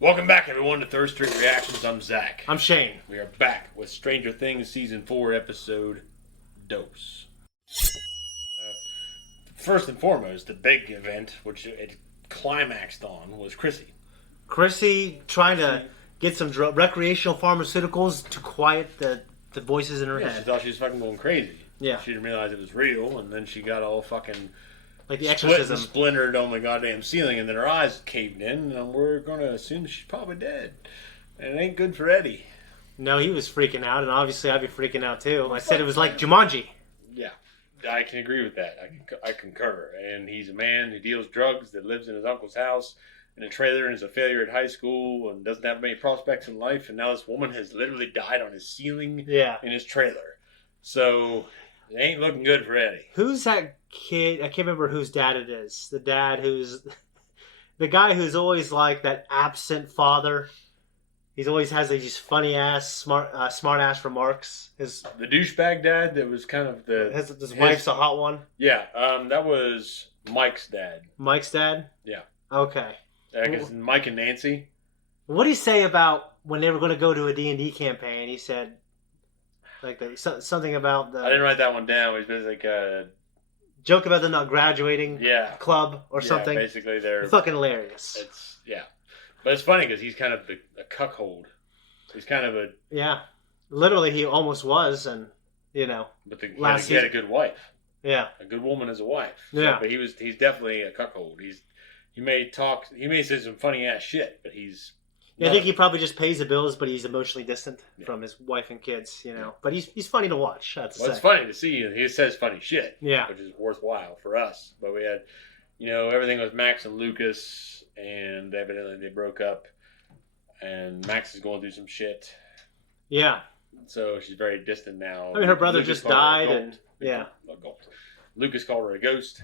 Welcome back, everyone, to Third Street Reactions. I'm Zack. I'm Shane. We are back with Stranger Things Season 4, Episode Dose. First and foremost, the big event, which it climaxed on, was Chrissy. Chrissy trying to get some recreational pharmaceuticals to quiet the voices in her head. She thought she was fucking going crazy. Yeah. She didn't realize it was real, and then she got all fucking... like the exorcism. And splintered on the goddamn ceiling, and then her eyes caved in, and we're going to assume she's probably dead. And it ain't good for Eddie. No, he was freaking out, and obviously I'd be freaking out too. I said it was like Jumanji. Yeah, I can agree with that. I concur. And he's a man who deals drugs, that lives in his uncle's house in a trailer, and is a failure at high school, and doesn't have many prospects in life, and now this woman has literally died on his ceiling in his trailer. So... it ain't looking good for Eddie. Who's that kid? I can't remember whose dad it is. The dad who's... the guy who's always like that absent father. He's always has these funny-ass, smart-ass remarks. The douchebag dad that was kind of the... his wife's a hot one? Yeah, that was Mike's dad. Mike's dad? Yeah. Okay. Because Mike and Nancy. What did he say about when they were going to go to a D&D campaign? He said... like something about the... I didn't write that one down. It was like a... joke about them not graduating club or something. Basically they're... fucking hilarious. But it's funny because he's kind of a cuckold. He's kind of a... yeah. Literally, he almost was, and, you know... but he had a good wife. Yeah. A good woman as a wife. Yeah. So, but he's definitely a cuckold. He may say some funny-ass shit, but he's... yeah, I think he probably just pays the bills, but he's emotionally distant from his wife and kids, you know. But he's funny to watch, I have to say. It's funny to see. He says funny shit, yeah, which is worthwhile for us. But we had, everything with Max and Lucas, and evidently they broke up, and Max is going through some shit. Yeah. So she's very distant now. I mean, her brother just died, and yeah. Lucas called her a ghost.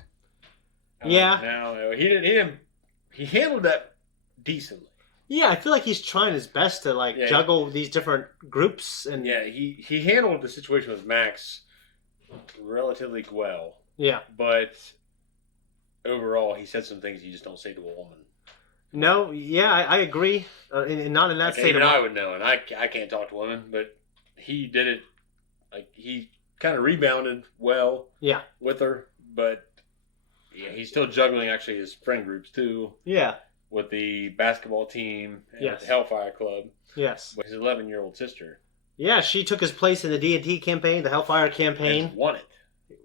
Yeah. Now he handled that decently. Yeah, I feel like he's trying his best to juggle these different groups, and he handled the situation with Max relatively well. Yeah, but overall, he said some things you just don't say to a woman. No, yeah, I agree, and not in that state. Even I would know, and I can't talk to women, but he did it. Like he kind of rebounded well. Yeah, with her, but he's still juggling actually his friend groups too. Yeah. With the basketball team and the Hellfire Club. Yes. With his 11-year-old sister. Yeah, she took his place in the D&D campaign, the Hellfire campaign. And won it.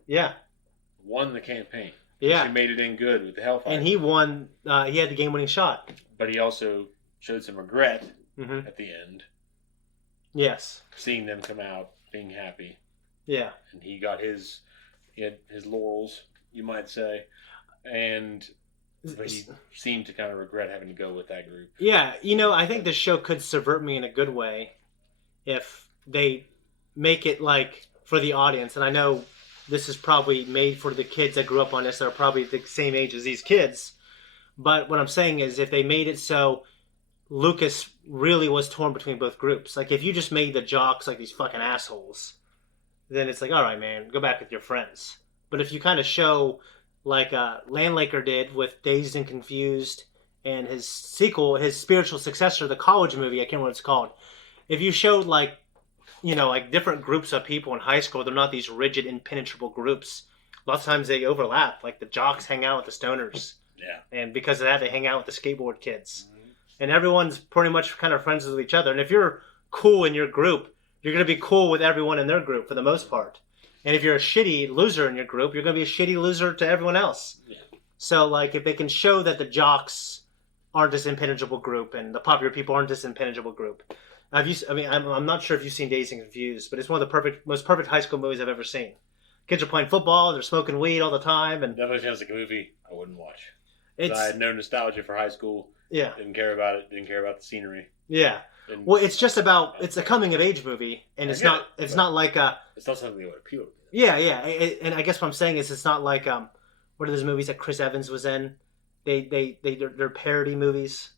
Yeah. Won the campaign. Yeah. She made it in good with the Hellfire. And he won, he had the game-winning shot. But he also showed some regret at the end. Yes. Seeing them come out, being happy. Yeah. And he had his laurels, you might say. But he seemed to kind of regret having to go with that group. Yeah, I think this show could subvert me in a good way if they make it like for the audience. And I know this is probably made for the kids that grew up on this that are probably the same age as these kids. But what I'm saying is if they made it so Lucas really was torn between both groups. Like if you just made the jocks like these fucking assholes, then it's like, all right, man, go back with your friends. But if you kind of show... like Landlaker did with Dazed and Confused, and his sequel, his spiritual successor, the college movie, I can't remember what it's called. If you showed like different groups of people in high school, they're not these rigid, impenetrable groups. A lot of times they overlap. Like the jocks hang out with the stoners. Yeah. And because of that, they hang out with the skateboard kids. Mm-hmm. And everyone's pretty much kind of friends with each other. And if you're cool in your group, you're going to be cool with everyone in their group for the most part. And if you're a shitty loser in your group, you're going to be a shitty loser to everyone else. Yeah. So, like, if they can show that the jocks aren't this impenetrable group and the popular people aren't this impenetrable group. I'm not sure if you've seen Dazed and Confused, but it's one of the most perfect high school movies I've ever seen. Kids are playing football, they're smoking weed all the time. And definitely sounds like a movie I wouldn't watch. I had no nostalgia for high school. Yeah. Didn't care about it. Didn't care about the scenery. Yeah. Well, it's just about, it's a coming of age movie, and it's not like a... it's not something that would appeal to me. Yeah. And I guess what I'm saying is it's not like, what are those movies that Chris Evans was in? They're parody movies.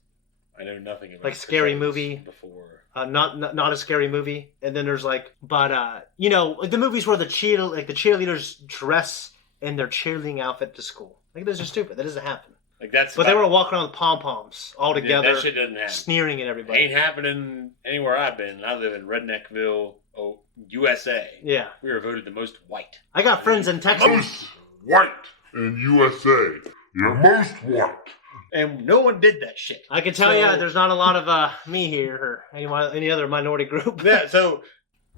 I know nothing about like Scary Movie before. Not a Scary Movie. And then there's like, but the movies where the cheerleaders dress in their cheerleading outfit to school. Like those are stupid. That doesn't happen. Like that's. But they were walking around with pom poms all together, Yeah, that shit doesn't happen. sneering at everybody. Ain't happening anywhere I've been. I live in Redneckville, USA. Yeah. We were voted the most white. I got friends in Texas. Most white in USA. You're most white. And no one did that shit. I can tell you, there's not a lot of me here or any other minority group. Yeah, so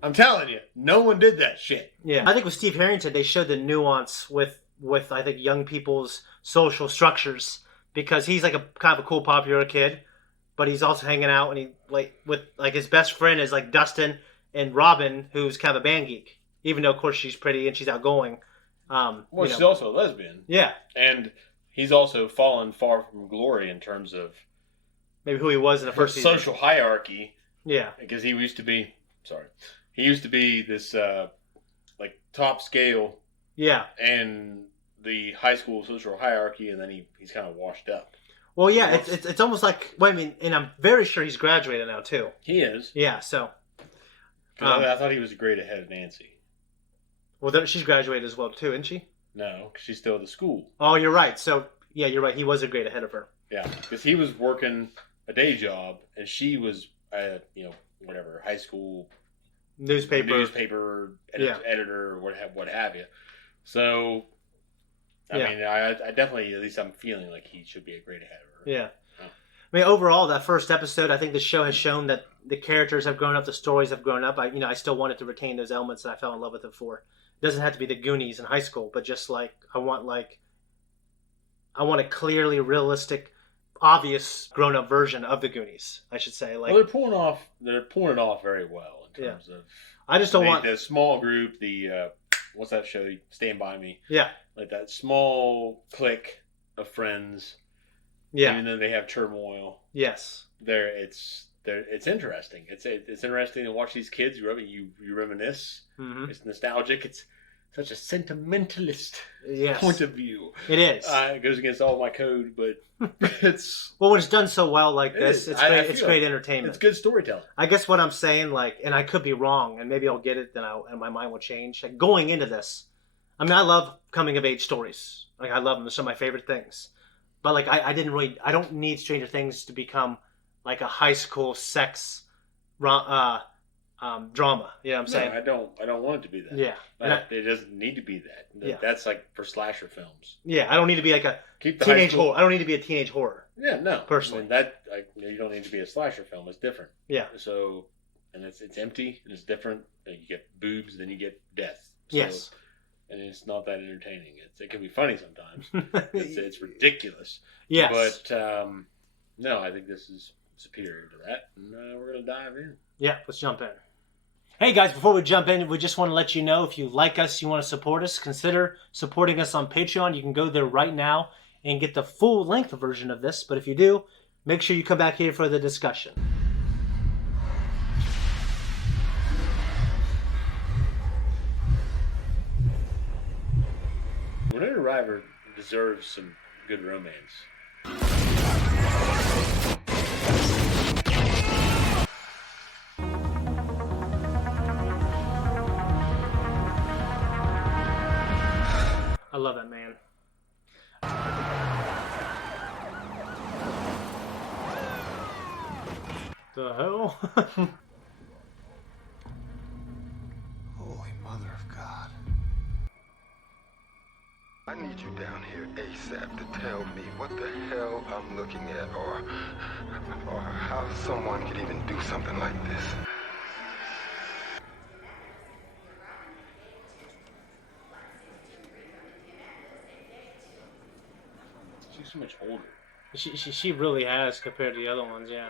I'm telling you, no one did that shit. Yeah, I think with Steve Harrington, they showed the nuance with I think young people's social structures, because he's like a kind of a cool, popular kid, but he's also hanging out and he with his best friend is like Dustin and Robin, who's kind of a band geek, even though of course she's pretty and she's outgoing. Well, she's also a lesbian. Yeah, and he's also fallen far from glory in terms of maybe who he was in the first season. Social hierarchy. Yeah, because he used to be this like top scale. Yeah, and the high school social hierarchy, and then he's kind of washed up. Well, yeah, it's almost like, well, I mean, and I'm very sure he's graduated now too. He is. Yeah, so. I thought he was a grade ahead of Nancy. Well, she's graduated as well too, isn't she? No, because she's still at the school. Oh, you're right. So, yeah, you're right. He was a grade ahead of her. Yeah, because he was working a day job, and she was, whatever, high school newspaper editor, or what have you. So, I mean, I definitely, at least I'm feeling like he should be a grade ahead of her. Yeah. Oh. I mean, overall, that first episode, I think the show has shown that the characters have grown up, the stories have grown up. I still wanted to retain those elements that I fell in love with it for. It doesn't have to be the Goonies in high school, but just like, I want a clearly realistic, obvious grown-up version of the Goonies, I should say. Like, well, they're pulling it off very well in terms of. I just don't want the small group. The what's that show? Stand By Me. Yeah, like that small clique of friends. Yeah, even though they have turmoil. Yes, it's interesting. It's interesting to watch these kids. You reminisce. Mm-hmm. It's nostalgic. It's such a sentimentalist point of view. It is. It goes against all my code, but it's... Well, when it's done so well like this, it's great. It's great entertainment. It's good storytelling. I guess what I'm saying, and I could be wrong, and maybe I'll get it, and my mind will change. Like, going into this, I mean, I love coming-of-age stories. Like, I love them. They're some of my favorite things. But, like, I don't need Stranger Things to become, like, a high school sex drama. You know what I'm saying? No, I don't want it to be that. Yeah. It doesn't need to be that. Yeah. That's like for slasher films. Yeah, I don't need to be like a teenage horror. I don't need to be a teenage horror. Yeah, no. Personally. You don't need to be a slasher film. It's different. Yeah. So, and it's empty, and it's different. You get boobs, then you get death. So, yes. And it's not that entertaining. It can be funny sometimes. it's ridiculous. Yes. But, no, I think this is superior to that. And we're going to dive in. Yeah, let's jump in. Hey guys, before we jump in, we just want to let you know if you like us, you want to support us, consider supporting us on Patreon. You can go there right now and get the full length version of this. But if you do, make sure you come back here for the discussion. Winona Ryder deserves some good romance. I love that man. The hell? Holy Mother of God. I need you down here ASAP to tell me what the hell I'm looking at, or how someone could even do something like this. She's so much older. She really has compared to the other ones, yeah.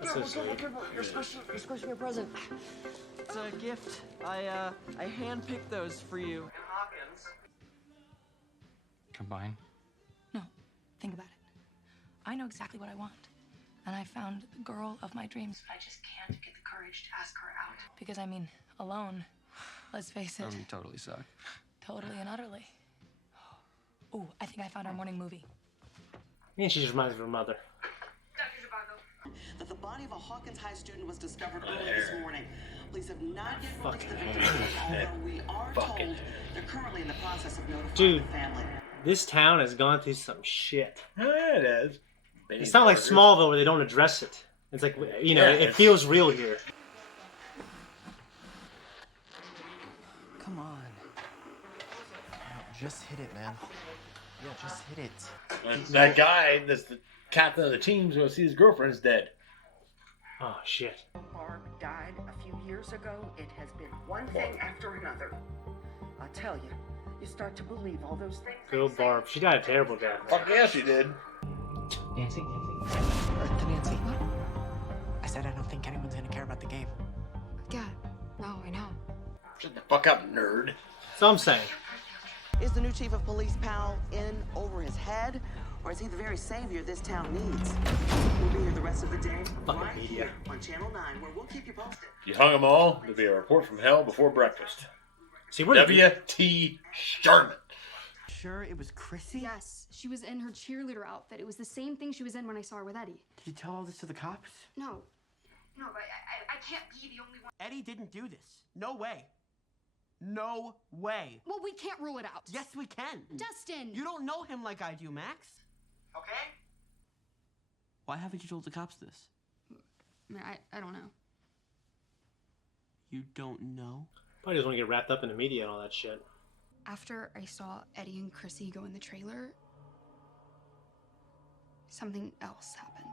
That's so sweet. You're squishing your present. It's a gift. I handpicked those for you. Combine? No, think about it. I know exactly what I want. And I found the girl of my dreams. I just can't get the courage to ask her out. Because, I mean, alone, let's face it. Oh, you totally suck. Totally and utterly. Ooh, I think I found our morning movie. And she just reminds me of her mother. That the body of a Hawkins High student was discovered early this morning. police have not yet released the Fucking victims, although we are told they're currently in the process of notifying Dude. the family. This town has gone through some shit. Yeah, it is. It's not like Smallville where they don't address it. It's like, you know, it feels real here. Come on. Just hit it, man. Yeah, just hit it. That guy that's the captain of the team's going to see his girlfriend's dead. Oh, shit. Barb died a few years ago. It has been one thing after another. I'll tell you, you start to believe all those things. Go Barb. She died a terrible death. Fuck yeah, she did. Nancy? To Nancy. I said I don't think anyone's gonna care about the game. Yeah, no, I know. Shut the fuck up, nerd. So I'm saying. Is the new chief of police pal in over his head? Or is he the very savior this town needs? We'll be here the rest of the day, Fucking right media. here on Channel 9, where we'll keep you posted. You hung them all. There'll be a report from hell before breakfast. See, what W.T. Sherman. Sure it was Chrissy? Yes, she was in her cheerleader outfit. It was the same thing she was in when I saw her with Eddie. Did you tell all this to the cops? No, but I can't be the only one. Eddie didn't do this. No way. No way. Well, we can't rule it out. Yes, we can. Dustin! You don't know him like I do, Max. Okay? Why haven't you told the cops this? I mean, I don't know. You don't know? Probably doesn't want to get wrapped up in the media and all that shit. After I saw Eddie and Chrissy go in the trailer, something else happened.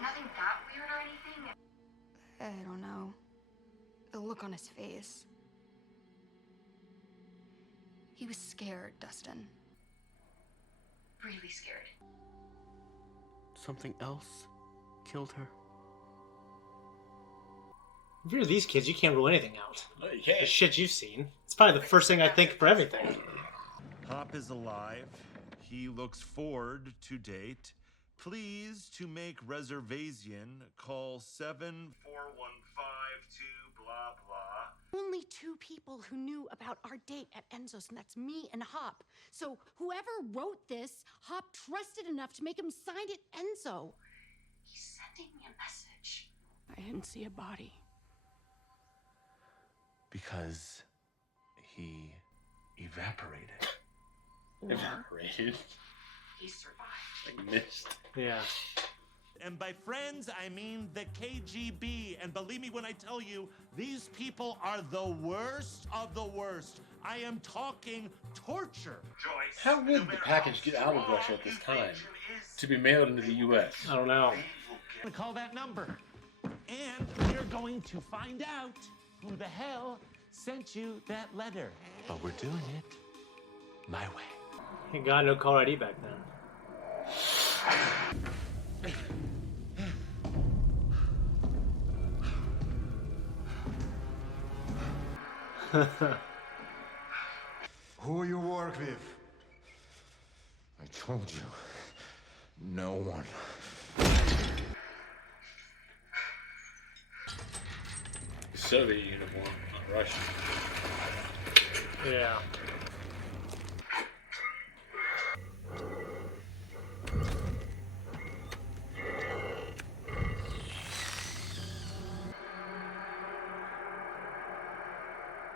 Nothing that weird or anything? I don't know. The look on his face. He was scared, Dustin. Really scared. Something else killed her. If you're these kids, you can't rule anything out. No, you The can't. shit you've seen. It's probably the first thing I think for everything. Hop is alive. He looks forward to date. Please to make reservation, call 74152 blah blah. Only two people who knew about our date at Enzo's, and that's me and Hop. So whoever wrote this, Hop trusted enough to make him sign it Enzo. He's sending me a message. I didn't see a body. Because he evaporated. Evaporated. He survived. Like mist. Yeah. And by friends, I mean the KGB. And believe me when I tell you, these people are the worst of the worst. I am talking torture. Joyce, How would the package get out of Russia at this time to be mailed into the U.S.? I don't know. Call that number. And we're going to find out who the hell sent you that letter. But we're doing it my way. Thank God, no caller ID back then. Who you work with? I told you. No one. Soviet uniform, not Russian. Yeah.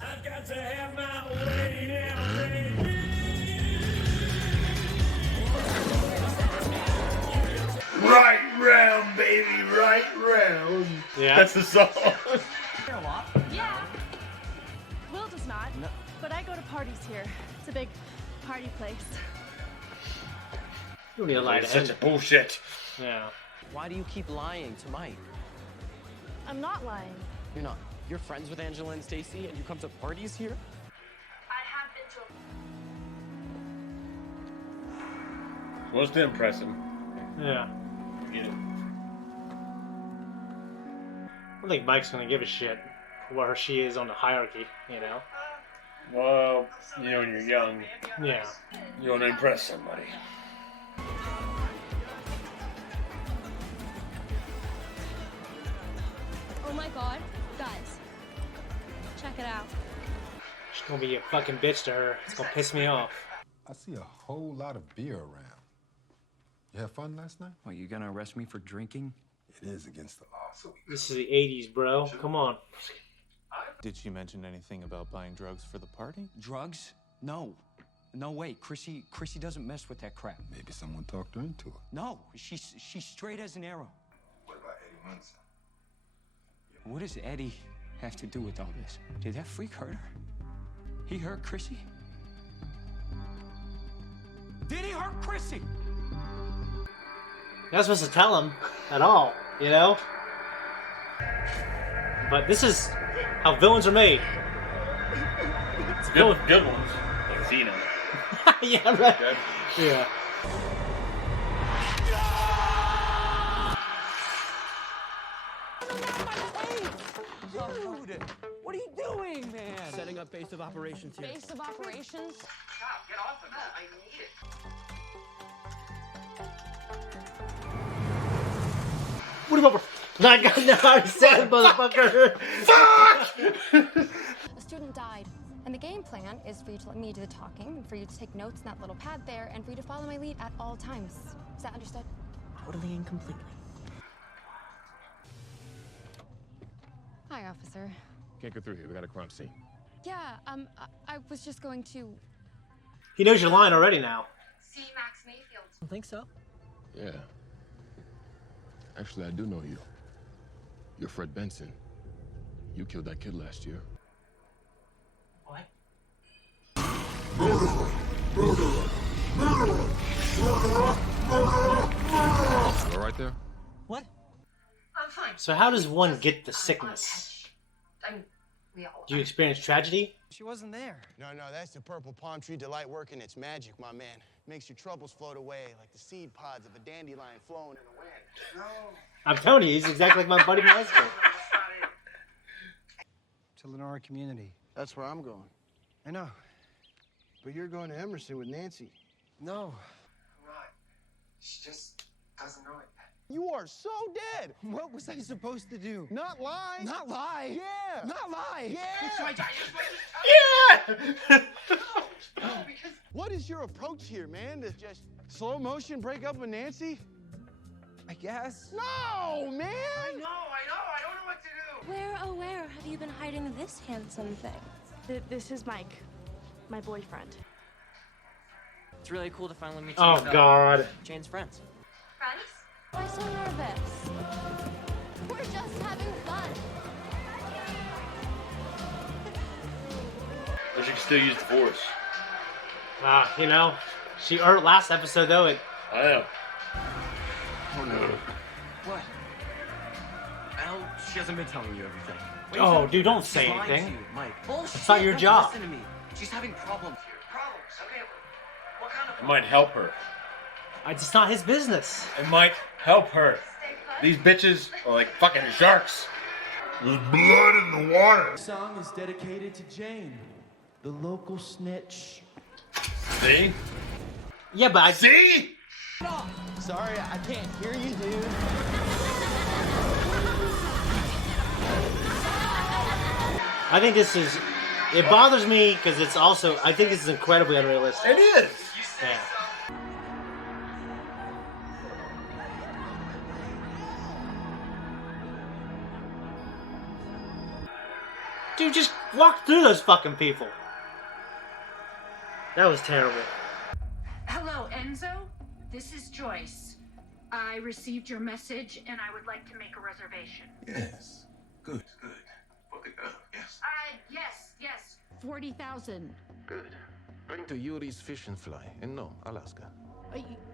I've got to have my way now, baby. Right round, baby, right round. Yeah. That's the song. Yeah. Will does not, but I go to parties here. It's a big party place. You don't need to lie to It's such him. bullshit. Yeah. Why do you keep lying to Mike? I'm not lying. You're not. You're friends with Angela and Stacy, and you come to parties here? I have been to What's to impress him? Yeah. Get it. I don't think Mike's gonna give a shit where she is on the hierarchy, you know? Well, you know, when you're young, Yeah. you want to impress somebody. Oh my god, guys. Check it out. She's gonna be a fucking bitch to her. It's gonna piss me off. I see a whole lot of beer around. You have fun last night? What, you gonna arrest me for drinking? It is against the law, so This is the 80s, bro. Come on. Did she mention anything about buying drugs for the party? Drugs? No. No way. Chrissy doesn't mess with that crap. maybe someone talked her into it. No, she's straight as an arrow. What about Eddie Munson? What does Eddie have to do with all this? Did that freak hurt her? He hurt Chrissy? Did he hurt Chrissy? You're not supposed to tell him at all, you know? But this is how villains are made. It's good ones. Like Xena. Yeah, right. Good. Yeah. Dude, what are you doing, man? Setting up base of operations here. Base of operations? Stop, get off of that. I need it. What about... I got no, I said, motherfucker. A student died, and the game plan is for you to let me do the talking, for you to take notes in that little pad there, and for you to follow my lead at all times. Is that understood? Totally and completely. Hi, officer. Can't go through here. We got a crime scene. Yeah, I was just going to... He knows your line already now. See Max Mayfield. I think so. Yeah. Actually, I do know you. You're Fred Benson. You killed that kid last year. What? You all right there? What? I'm fine. So how does one get the sickness? We all. Do you experience tragedy? She wasn't there. No, that's the purple palm tree delight working its magic, my man. Makes your troubles float away like the seed pods of a dandelion flowing in the wind. No. I'm telling you, he's exactly like my buddy from high school. To Lenora Community. That's where I'm going. I know. But you're going to Emerson with Nancy. No. I'm not. She just doesn't know it yet. You are so dead. What was I supposed to do? Not lie. Not lie. Yeah. Not lie. Yeah. Yeah! No, because what is your approach here, man? To just slow motion break up with Nancy? I guess. No, man. I know. I don't know what to do. Where, oh where, have you been hiding this handsome thing? This is Mike, my boyfriend. It's really cool to finally meet Oh, God. Jane's friends. Friends? Why so nervous? We're just having fun. Or she can still use the force. You know, she earned last episode, though. I know. Oh no. What? Al, she hasn't been telling you everything. Oh, dude, don't say She's lying anything. to you, Mike. Bullshit. It's not your Don't job. Listen to me. She's having problems here. Problems. Okay. What kind of? It might help her. It's not his business. It might help her. These bitches are like fucking sharks. There's blood in the water. The song is dedicated to Jane, the local snitch. See? Yeah, but I... See? Sorry, I can't hear you, dude. I think this is... It bothers me because it's also... I think this is incredibly unrealistic. It is. Yeah. Dude, just walk through those fucking people. That was terrible. Hello, Enzo. This is Joyce. I received your message and I would like to make a reservation. Yes. Good. For the girl, yes. Yes. 40,000. Good. Bring to Yuri's Fish and Fly in Alaska.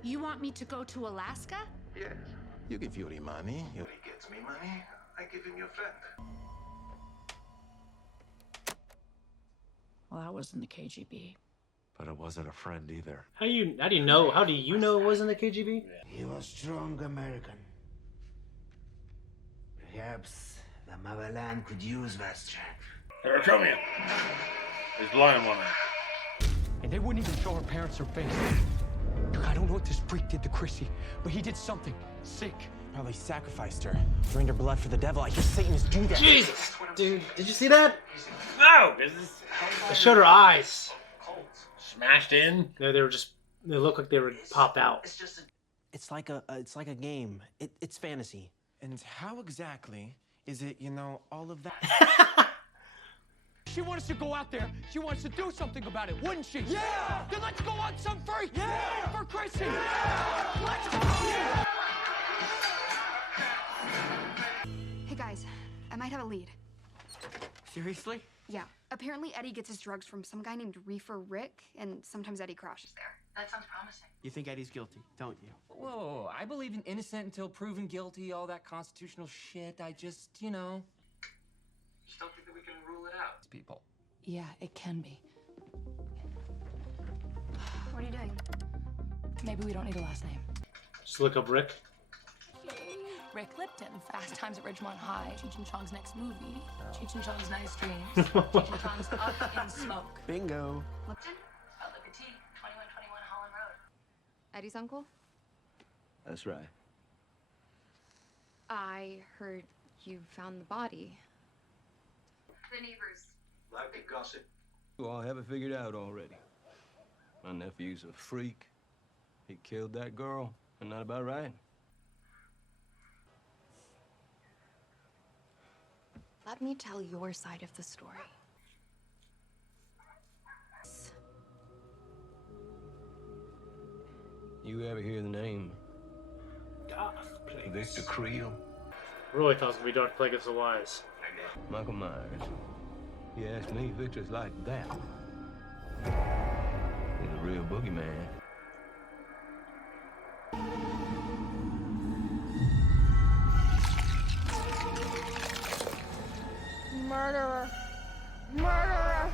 You want me to go to Alaska? Yes. You give Yuri money. Yuri gets me money. I give him your friend. Well, I was in the KGB. But it wasn't a friend either. How do you know? How do you know it wasn't the KGB? He was strong American. Perhaps the motherland could use that strength. They're coming. There's blood in one eye. And they wouldn't even show her parents her face. Look, I don't know what this freak did to Chrissy, but he did something sick. Probably sacrificed her. Drained her blood for the devil. I hear Satanists do that. Jesus! Dude, did you see that? No! They showed her eyes. Smashed in? No, they looked like they would pop out. It's like a game. It's fantasy. And how exactly is it, all of that? She wants to go out there. She wants to do something about it, wouldn't she? Yeah! Then let's go on some freak! Yeah! For Chrissy! Yeah! Let's go! Hey guys, I might have a lead. Seriously? Yeah. Apparently Eddie gets his drugs from some guy named Reefer Rick, and sometimes Eddie crashes there. That sounds promising. You think Eddie's guilty, don't you? Whoa, I believe in innocent until proven guilty, all that constitutional shit. I just, Just don't think that we can rule it out. People. Yeah, it can be. What are you doing? Maybe we don't need a last name. Just look up Rick. Rick Lipton, Fast Times at Ridgemont High, Cheech and Chong's next movie, Cheech and Chong's Nice Dreams, Cheech and Chong's Up in Smoke. Bingo. Lipton, spelled like a T, 2121 Holland Road. Eddie's uncle? That's right. I heard you found the body. The neighbors. Like the gossip. Well, I have it figured out already. My nephew's a freak. He killed that girl, and not about right. Let me tell your side of the story. You ever hear the name? Victor Creel? Really thought it was going to be Dark Plague of the Wise. Michael Myers. You ask me, Victor's like that. He's a real boogeyman. Murderer! Murderer!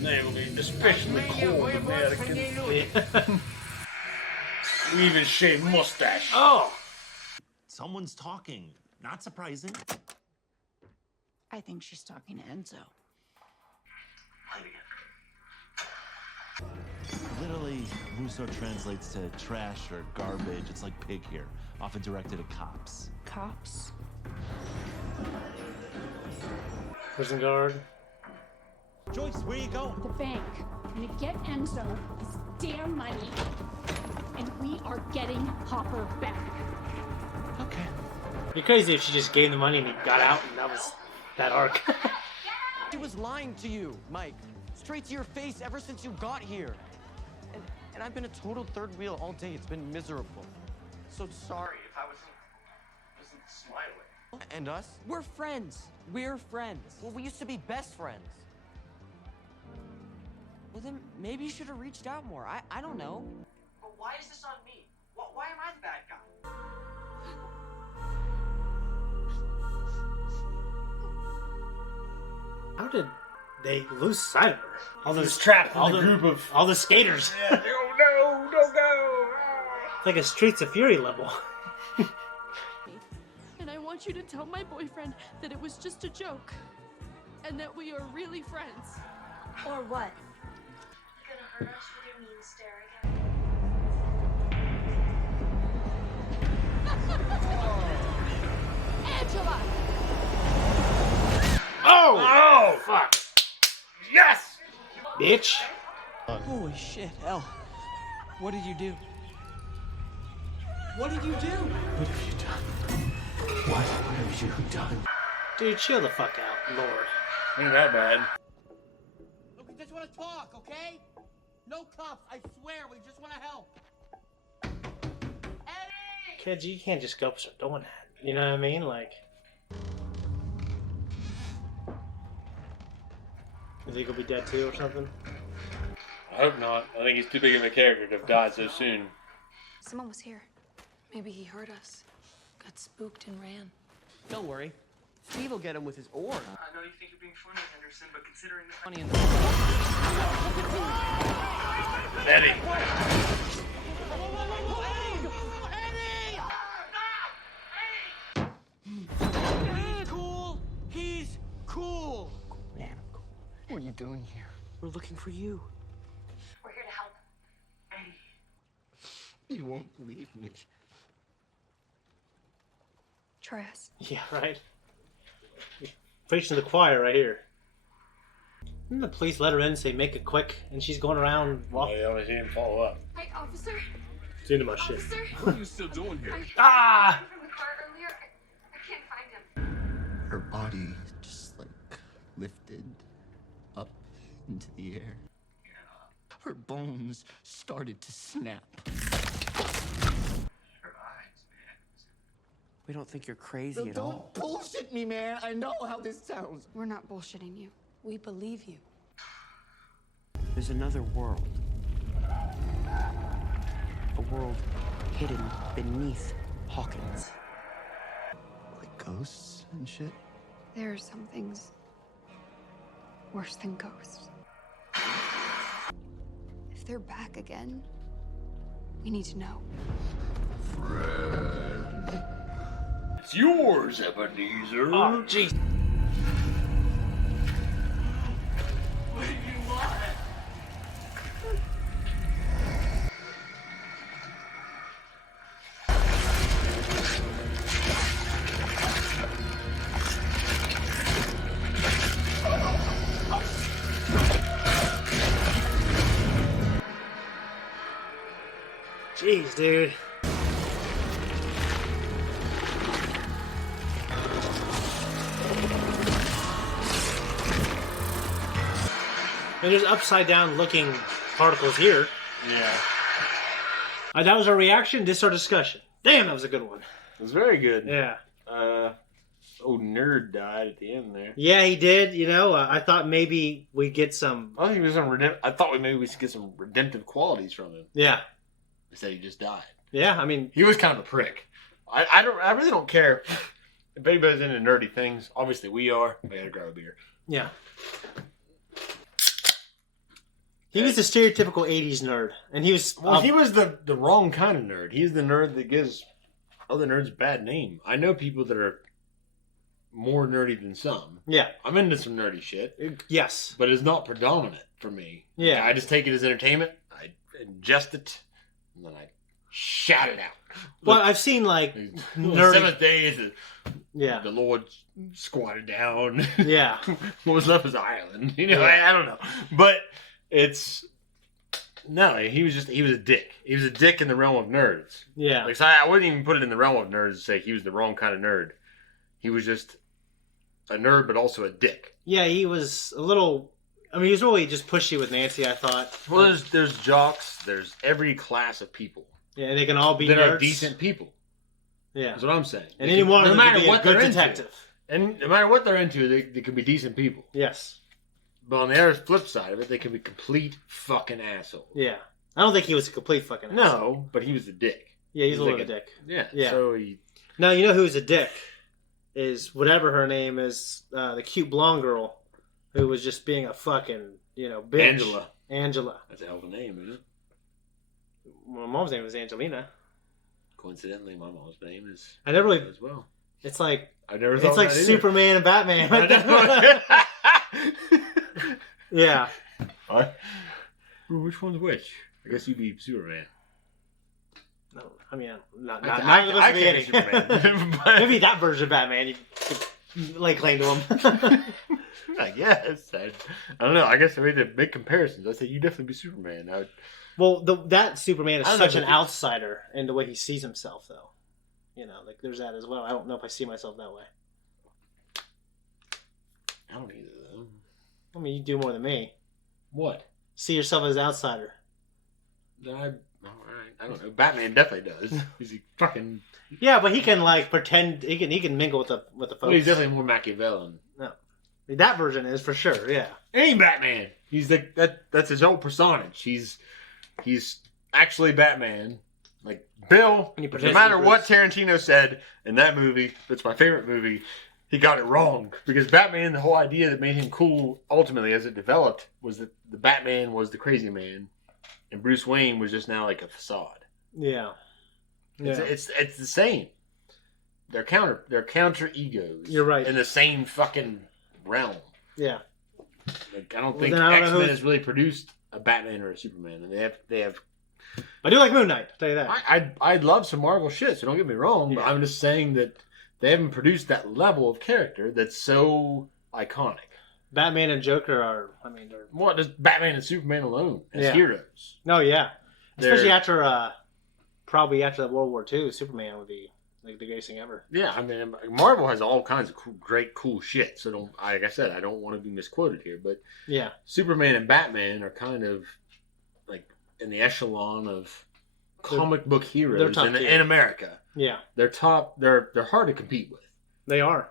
They will be especially cold American. We even shave mustache. Oh! Someone's talking. Not surprising. I think she's talking to Enzo. Literally, Russo translates to trash or garbage. It's like pig here, often directed at cops. Cops? Prison guard. Joyce, where you going? The bank. I'm gonna get Enzo his damn money. And we are getting Hopper back. Okay. It'd be crazy if she just gave the money and he got out and that was that arc. She was lying to you, Mike. Straight to your face ever since you got here. And I've been a total third wheel all day. It's been miserable. So sorry if I wasn't smiling. And us? We're friends. We're friends. Well, we used to be best friends. Well, then maybe you should have reached out more. I don't know. But why is this on me? Why am I the bad guy? How did they lose sight of her? All those trapped in the group of all the skaters. Yeah, no, don't go. It's like a Streets of Fury level. And I want you to tell my boyfriend that it was just a joke. And that we are really friends. Or what? You're gonna hurt us with your mean stare again. Angela! Oh! Fuck! Yes! Bitch! Holy shit, Elle. What did you do? What did you do? What have you done? What have you done? Dude, chill the fuck out, Lord. Ain't that bad. Look, we just want to talk, okay? No cops, I swear, we just want to help. Kids, you can't just go up and start doing that. You know what I mean? Like... You think he'll be dead too or something? I hope not. I think he's too big of a character to have died so soon. Someone was here. Maybe he heard us, got spooked and ran. Don't worry. Steve will get him with his oar. I know you think you're being funny, Henderson, but considering the Funny in the... Eddie! He's cool! He's cool! Man, I'm cool. What are you doing here? We're looking for you. We're here to help. You won't believe me. Try us. Yeah, right. Preaching to the choir right here. Didn't the police let her in and say, make it quick? And she's going around walking. Oh, yeah, she didn't follow up. Hey, officer. It's into my shit. Officer. What are you still doing here? Ah! From the car earlier. I can't find him. Her body just like lifted up into the air. Her bones started to snap. We don't think you're crazy at all. Don't bullshit me, man. I know how this sounds. We're not bullshitting you. We believe you. There's another world. A world hidden beneath Hawkins. Like ghosts and shit? There are some things worse than ghosts. If they're back again, we need to know. It's yours, Ebenezer. Oh, jeez. What do you want? Jeez, dude. And there's upside down looking particles here. Yeah. That was our reaction. This our discussion. Damn, that was a good one. It was very good. Yeah. Old nerd died at the end there. Yeah, he did. You know, I thought maybe we'd get some. I think it was some I thought maybe we should get some redemptive qualities from him. Yeah. Instead, he just died. Yeah, I mean, he was kind of a prick. I really don't care if anybody's into nerdy things. Obviously, we are. We gotta grab a beer. Yeah. He was the stereotypical 80s nerd. And he was... Well, he was the wrong kind of nerd. He's the nerd that gives other nerds a bad name. I know people that are more nerdy than some. Yeah. I'm into some nerdy shit. Yes. But it's not predominant for me. Yeah. I just take it as entertainment. I ingest it. And then I shout it out. Well, I've seen, like, nerdy... Seventh day is the Lord squatted down. Yeah. What was left was Ireland. You know, Yeah. I don't know. But... It's no, he was a dick. He was a dick in the realm of nerds. Yeah. Like, so I wouldn't even put it in the realm of nerds to say he was the wrong kind of nerd. He was just a nerd, but also a dick. Yeah, he was a little... I mean, he was really just pushy with Nancy, I thought. Well, there's jocks. There's every class of people. Yeah, and they can all be that nerds. are decent people. Yeah. That's what I'm saying. And any one of them can be a good detective. And no matter what they're into, they can be decent people. Yes. But on the other flip side of it, they can be complete fucking assholes. Yeah. I don't think he was a complete fucking asshole. No, but he was a dick. Yeah, he's a little like dick. Yeah. Yeah. So he... Now, you know who's a dick? Is whatever her name is, the cute blonde girl who was just being a fucking, bitch. Angela. That's a hell of a name, isn't it? My mom's name was Angelina. Coincidentally, my mom's name is... I never really... as well. It's like... I never thought it's like that either. Superman and Batman. Yeah. Ooh, which one's which? I guess you'd be Superman. No, I mean, not I can't be Superman. Maybe that version of Batman you could lay claim to him. I guess. I don't know. I guess I made the big comparisons. I said you'd definitely be Superman. Well, that Superman is I don't know, such an but outsider in the way he sees himself, though. Like there's that as well. I don't know if I see myself that way. I don't either, though. I mean, you do more than me. What? See yourself as an outsider. All right. I don't know. Batman definitely does. He's fucking... Yeah, but he can pretend he can mingle with the folks. Well, he's definitely more Machiavellian. No, that version is for sure. Yeah. Any Batman. He's that's his whole personage. He's actually Batman. Like Bill, no matter what Tarantino said in that movie, that's my favorite movie, he got it wrong. Because Batman, the whole idea that made him cool, ultimately, as it developed, was that the Batman was the crazy man, and Bruce Wayne was just now like a facade. Yeah. It's the same. They're counter egos. You're right. In the same fucking realm. Yeah. Like, I don't think X-Men has really produced a Batman or a Superman, and they have. I do like Moon Knight. I'll tell you that. I love some Marvel shit, so don't get me wrong. But I'm just saying that they haven't produced that level of character that's so iconic. Batman and Joker are, I mean, they're... What does Batman and Superman alone as heroes? No, yeah. Especially probably after World War II, Superman would be like the greatest thing ever. Yeah, I mean, Marvel has all kinds of great, cool shit. So like I said, I don't want to be misquoted here, but yeah, Superman and Batman are kind of like in the echelon of comic book heroes in America. Yeah, they're top. They're hard to compete with. They are.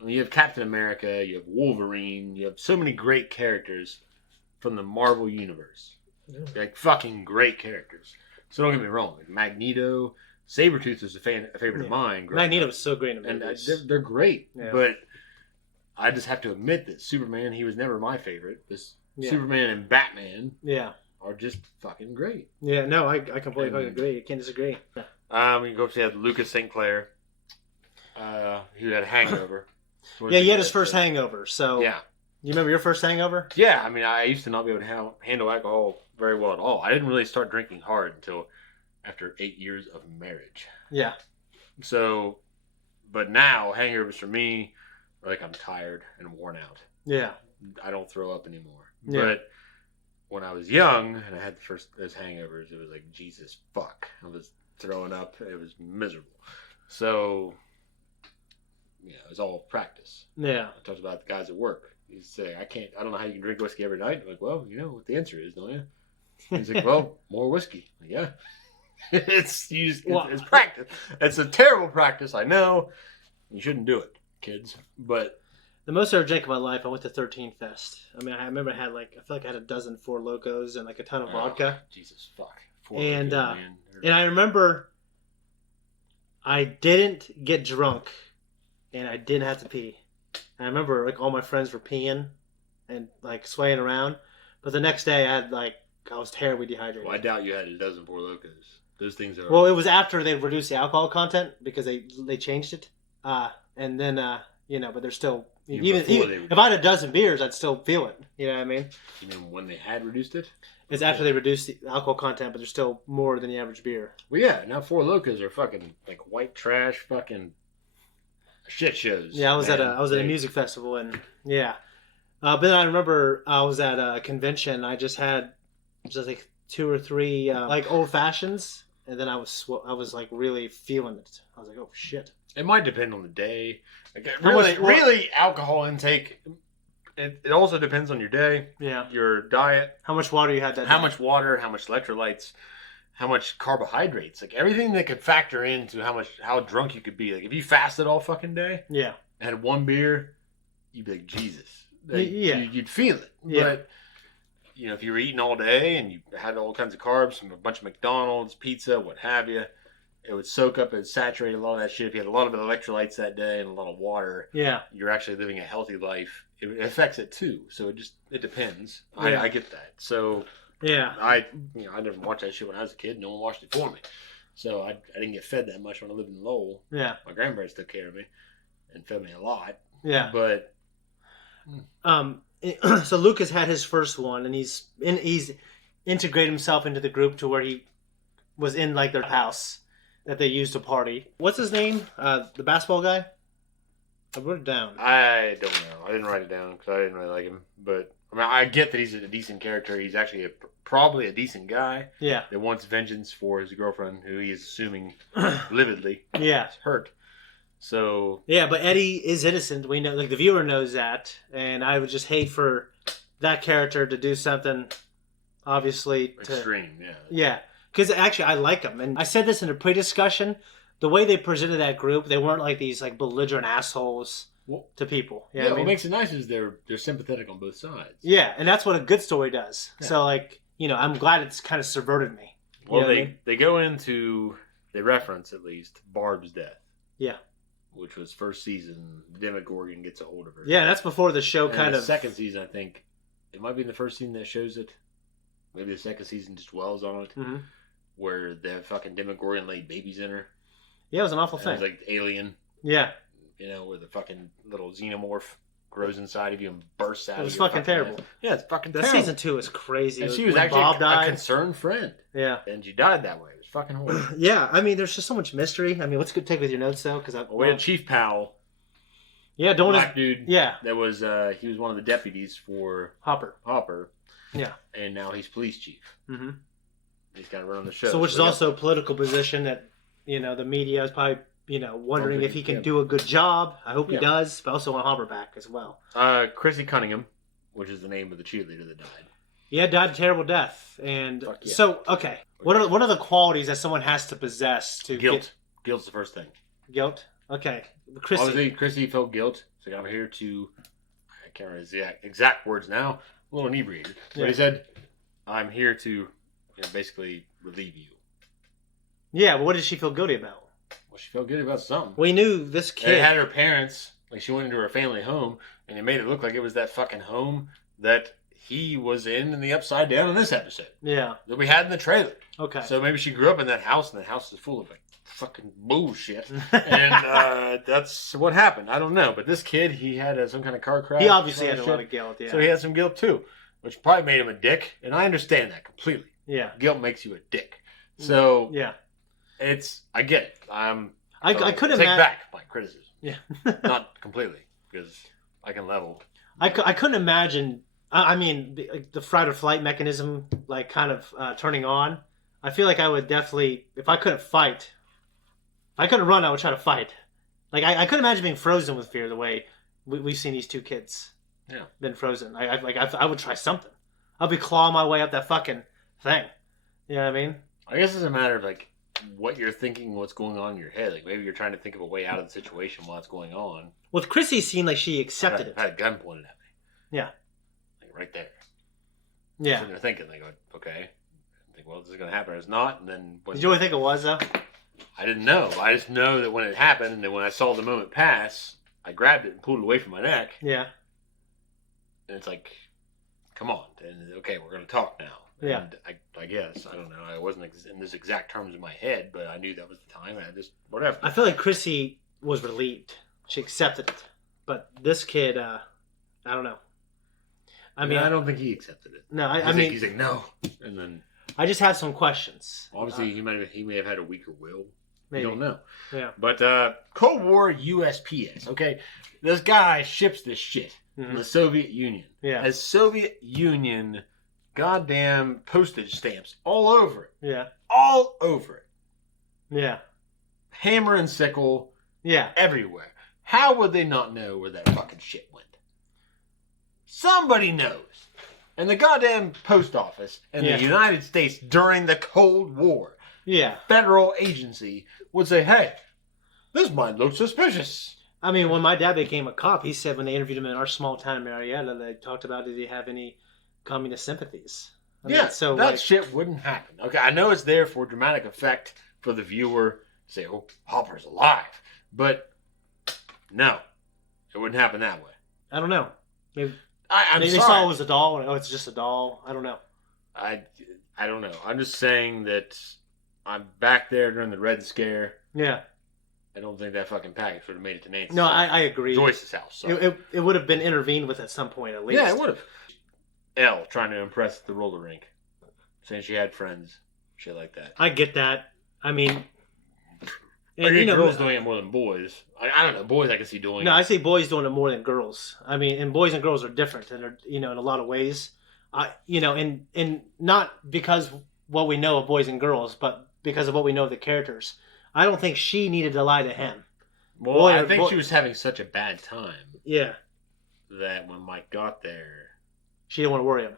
I mean, you have Captain America, you have Wolverine, you have so many great characters from the Marvel universe. Yeah. Like fucking great characters. So don't get me wrong, like Magneto. Sabretooth is a favorite of mine. Magneto was so great in the movies. And they're great. Yeah. But I just have to admit that Superman, he was never my favorite. Superman and Batman are just fucking great. Yeah, no, I completely agree. I can't disagree. We can go see Lucas St. Clair. He had a hangover. Yeah, he had his first hangover. So yeah. You remember your first hangover? Yeah, I mean, I used to not be able to handle alcohol very well at all. I didn't really start drinking hard until after 8 years of marriage. Yeah. So, but now hangovers for me are like I'm tired and worn out. Yeah. I don't throw up anymore. Yeah. But when I was young and I had those hangovers, it was like, Jesus fuck. I was throwing up. It was miserable. So, yeah, it was all practice. Yeah. I talked about the guys at work. He'd say, I don't know how you can drink whiskey every night. I'm like, well, you know what the answer is, don't you? He's like, well, more whiskey. Like, yeah. It's practice. It's a terrible practice, I know. You shouldn't do it, kids. But the most I ever drank in my life, I went to 13 Fest. I mean, I remember I feel like I had a dozen Four Locos and like a ton of vodka. Jesus fuck. And I remember I didn't get drunk and I didn't have to pee. I remember like all my friends were peeing and like swaying around, but the next day I was terribly dehydrated. Well, I doubt you had a dozen Four Locos. Those things are. Well, it was after they reduced the alcohol content because they changed it, and then but they're still even if I had a dozen beers, I'd still feel it. You know what I mean? You mean when they had reduced it? It's after they reduced the alcohol content, but there's still more than the average beer. Well, yeah. Now Four Locos are fucking like white trash, fucking shit shows. Yeah, I was at a music festival and but then I remember I was at a convention. I just had like 2 or 3 like old fashions. And then I was like really feeling it. I was like, oh shit. It might depend on the day. Like, really, alcohol intake. It also depends on your day. Yeah. Your diet. How much water you had that day. How much water, how much electrolytes, how much carbohydrates. Like everything that could factor into how drunk you could be. Like if you fasted all fucking day. Yeah. And had one beer, you'd be like, Jesus. Like, yeah. You'd feel it. Yeah. But if you were eating all day and you had all kinds of carbs from a bunch of McDonald's, pizza, what have you, it would soak up and saturate a lot of that shit. If you had a lot of electrolytes that day and a lot of water, you're actually living a healthy life. It affects it too. So it depends. Yeah. I get that. So I never watched that shit when I was a kid. No one watched it for me. So I didn't get fed that much when I lived in Lowell. Yeah. My grandparents took care of me and fed me a lot. Yeah. But so Lucas had his first one, and he's integrated himself into the group to where he was in like their house that they used to party. What's his name? The basketball guy? I wrote it down. I don't know. I didn't write it down because I didn't really like him. But I mean, I get that he's a decent character. He's actually probably a decent guy. Yeah. That wants vengeance for his girlfriend, who he is assuming lividly is hurt. So yeah, but Eddie is innocent. We know, like the viewer knows that, and I would just hate for that character to do something, obviously extreme. Yeah, because actually I like him, and I said this in a pre-discussion. The way they presented that group, they weren't like these like belligerent assholes to people. You know what makes it nice is they're sympathetic on both sides. Yeah, and that's what a good story does. Yeah. So like I'm glad it's kind of subverted me. Well, they go into they reference at least Barb's death. Yeah. Which was first season. Demogorgon gets a hold of her. Yeah, that's before the show second season, I think. It might be in the first season that shows it. Maybe the second season just dwells on it. Mm-hmm. Where the fucking Demogorgon laid babies in her. Yeah, it was an awful thing. It was like Alien. Yeah. With a fucking little xenomorph. grows inside of you and bursts out. It was of your fucking terrible. head. Yeah, it's fucking That terrible. season 2 is crazy. And she was actually a concerned friend. Yeah. And she died that way. It was fucking horrible. Yeah, I mean, there's just so much mystery. I mean, what's good take with your notes though? Because we had Chief Powell. Yeah, don't black dude. Yeah, that was he was one of the deputies for Hopper. Yeah, and now he's police chief. Mm-hmm. He's got to run the show. So, which is also a political position that the media is probably wondering if he can do a good job. I hope he does, but I also want Hopper back as well. Chrissy Cunningham, which is the name of the cheerleader that died. Yeah, died a terrible death. And so, okay, what are the qualities that someone has to possess to guilt? Guilt's the first thing. Guilt. Okay, Chrissy. Obviously, Chrissy felt guilt. So I'm here to. I can't remember the exact words now. A little inebriated, but he said, "I'm here to, basically relieve you." Yeah, but what did she feel guilty about? Well, she felt guilty about something. We knew this kid It had her parents. Like she went into her family home, and it made it look like it was that fucking home that he was in the Upside Down in this episode. Yeah, that we had in the trailer. Okay, so maybe she grew up in that house, and that house is full of like fucking bullshit, and that's what happened. I don't know, but this kid, he had some kind of car crash. He obviously had a lot of guilt. Yeah, so he had some guilt too, which probably made him a dick, and I understand that completely. Yeah, guilt makes you a dick. So yeah, I get it. I couldn't take imagine back my criticism. Yeah, not completely because I can level. I couldn't imagine. I mean, the fight or flight mechanism, like kind of turning on. I feel like I would definitely, if I couldn't fight, if I couldn't run, I would try to fight. Like I couldn't imagine being frozen with fear the way we've seen these two kids. Yeah, been frozen. I would try something. I'll be clawing my way up that fucking thing. You know what I mean? I guess it's a matter of like what you're thinking, what's going on in your head. Like maybe you're trying to think of a way out of the situation while it's going on. With Chrissy, seemed like she accepted it. I had a gun pointed at me. Yeah. Like right there. Yeah. And they're thinking, they go, okay. I think, well, this is going to happen. It's not. And then. Did you really think it was, though? I didn't know. I just know that when it happened, and then when I saw the moment pass, I grabbed it and pulled it away from my neck. Yeah. And it's like, come on. And okay, we're going to talk now. Yeah. And I guess, I don't know. I wasn't in this exact terms in my head, but I knew that was the time. And I just, whatever. I feel like Chrissy was relieved. She accepted it. But this kid, I don't know. I mean, I don't think he accepted it. No, I mean, he's like, no. And then. I just have some questions. Obviously, he may have had a weaker will. Maybe. You don't know. Yeah. But Cold War USPS, okay? This guy ships this shit from the Soviet Union. Yeah. Has Soviet Union goddamn postage stamps all over it. Yeah. All over it. Yeah. Hammer and sickle. Yeah. Everywhere. How would they not know where that fucking shit went? Somebody knows. And the goddamn post office in the United States during the Cold War. Yeah. Federal agency would say, hey, this might look suspicious. I mean, when my dad became a cop, he said when they interviewed him in our small town in Marietta, they talked about did he have any communist sympathies. I mean, so that shit wouldn't happen. Okay, I know it's there for dramatic effect for the viewer to say, oh, Hopper's alive. But no, it wouldn't happen that way. I don't know. Maybe I'm they sorry. saw it was a doll. Oh, it's just a doll. I don't know. I don't know. I'm just saying that I'm back there during the Red Scare. Yeah. I don't think that fucking package would have made it to Nancy's. No, I agree. Joyce's house. So. It would have been intervened with at some point at least. Yeah, it would have. Elle trying to impress at the roller rink. Saying she had friends. Shit like that. I get that. I mean... I get girls doing it more than boys. I don't know. Boys I can see doing it. No, I see boys doing it more than girls. I mean, and boys and girls are different, and in a lot of ways. And not because what we know of boys and girls, but because of what we know of the characters. I don't think she needed to lie to him. Well, I think she was having such a bad time. Yeah. That when Mike got there, she didn't want to worry him.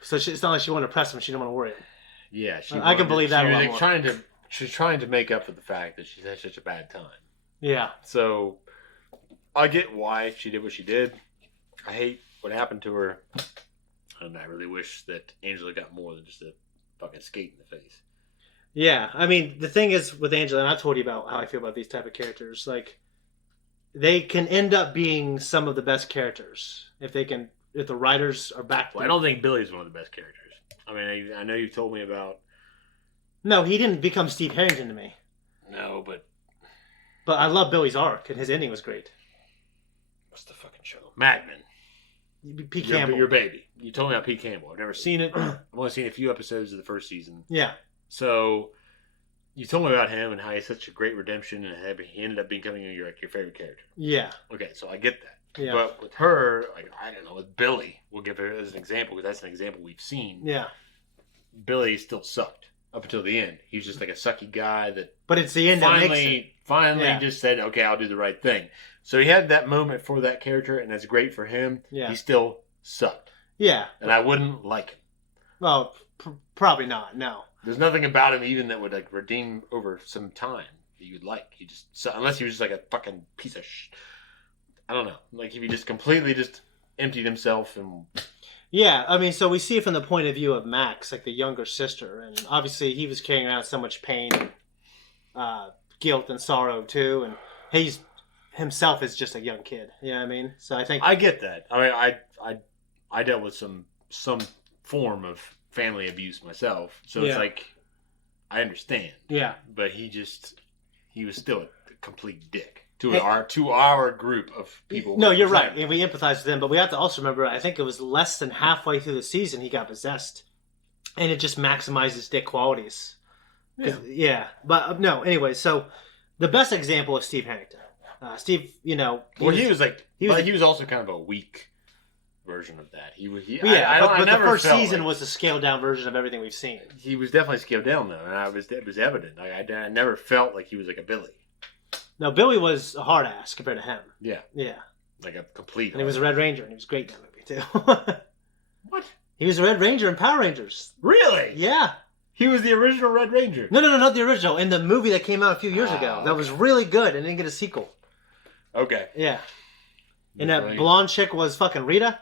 So it's not like she wanted to press him. She didn't want to worry him. Yeah, I can believe that. She's trying to make up for the fact that she's had such a bad time. Yeah. So I get why she did what she did. I hate what happened to her, and I really wish that Angela got more than just a fucking skate in the face. Yeah, I mean, the thing is with Angela, and I've told you about how I feel about these type of characters. Like, they can end up being some of the best characters if the writers are back. Well, I don't think Billy's one of the best characters. I mean, I know you've told me about. No, he didn't become Steve Harrington to me. No, but I love Billy's arc, and his ending was great. what's the fucking show? Mad Men. Pete Campbell. Your baby. You told me about Pete Campbell. I've never seen it. I've only seen a few episodes of the first season. Yeah. So you told me about him and how he had such a great redemption, and he ended up becoming your favorite character. Yeah. Okay, so I get that. Yeah. But with her, like, I don't know, with Billy, we'll give her as an example because that's an example we've seen. Yeah. Billy still sucked up until the end. He was just like a sucky guy that. But it's the end that makes it. Finally just said, okay, I'll do the right thing. So he had that moment for that character, and that's great for him. Yeah. He still sucked. Yeah. And I wouldn't like him. Well, probably not, no. There's nothing about him even that would like redeem over some time that you would like. He just, unless he was just like a fucking piece of I don't know. Like if he just completely just emptied himself and... Yeah, I mean, so we see it from the point of view of Max, like the younger sister, and obviously he was carrying around so much pain and guilt and sorrow too, and he's himself is just a young kid. You know what I mean? So I think I get that. I mean, I dealt with some form of family abuse myself, so it's like I understand. Yeah, but he was still a complete dick to our group of people. No, you're right, and we empathize with them, but we have to also remember. I think it was less than halfway through the season he got possessed, and it just maximized his dick qualities. Yeah, but no. Anyway, so the best example is Steve Harrington. Steve, he was also kind of a weak version of that. But the first season was a scaled down version of everything we've seen. He was definitely scaled down though, and it was evident. I never felt like he was like a Billy. No, Billy was a hard ass compared to him. Yeah, yeah, like a complete. And he was a Red Ranger, and he was great in that movie too. What? He was a Red Ranger in Power Rangers. Really? Yeah. He was the original Red Ranger. No, not the original. In the movie that came out a few years ago, that was really good, and didn't get a sequel. Okay. Yeah. And that blonde chick was fucking Rita.